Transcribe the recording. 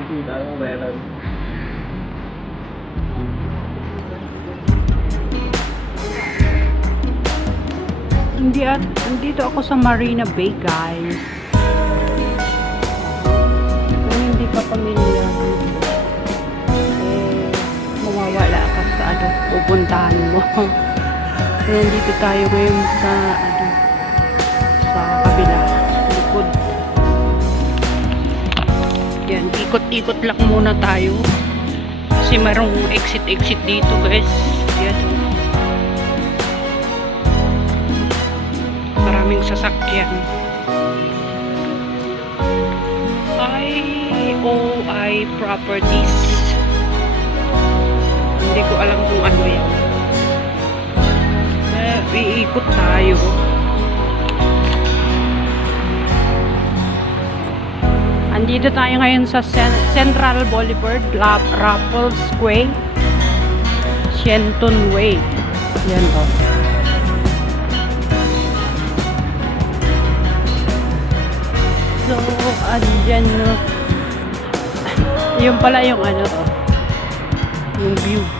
nakita ko meron. Andito ako sa Marina Bay, guys. Kung hindi ka pamilyar, mawawala ka sa pupuntahan mo. So, nandito tayo ngayon sa sa kabila, likod. Yan, ikot-ikot lang muna tayo. Kasi merong exit dito, guys. Yan. Maraming sasakyan. IOI Properties. Hindi ko alam kung ano yan. Iikot tayo. Andito tayo ngayon sa Central Boulevard, Raffles Square, Shenton Way. Yan o. So, andyan, no. Yung pala yung yung view.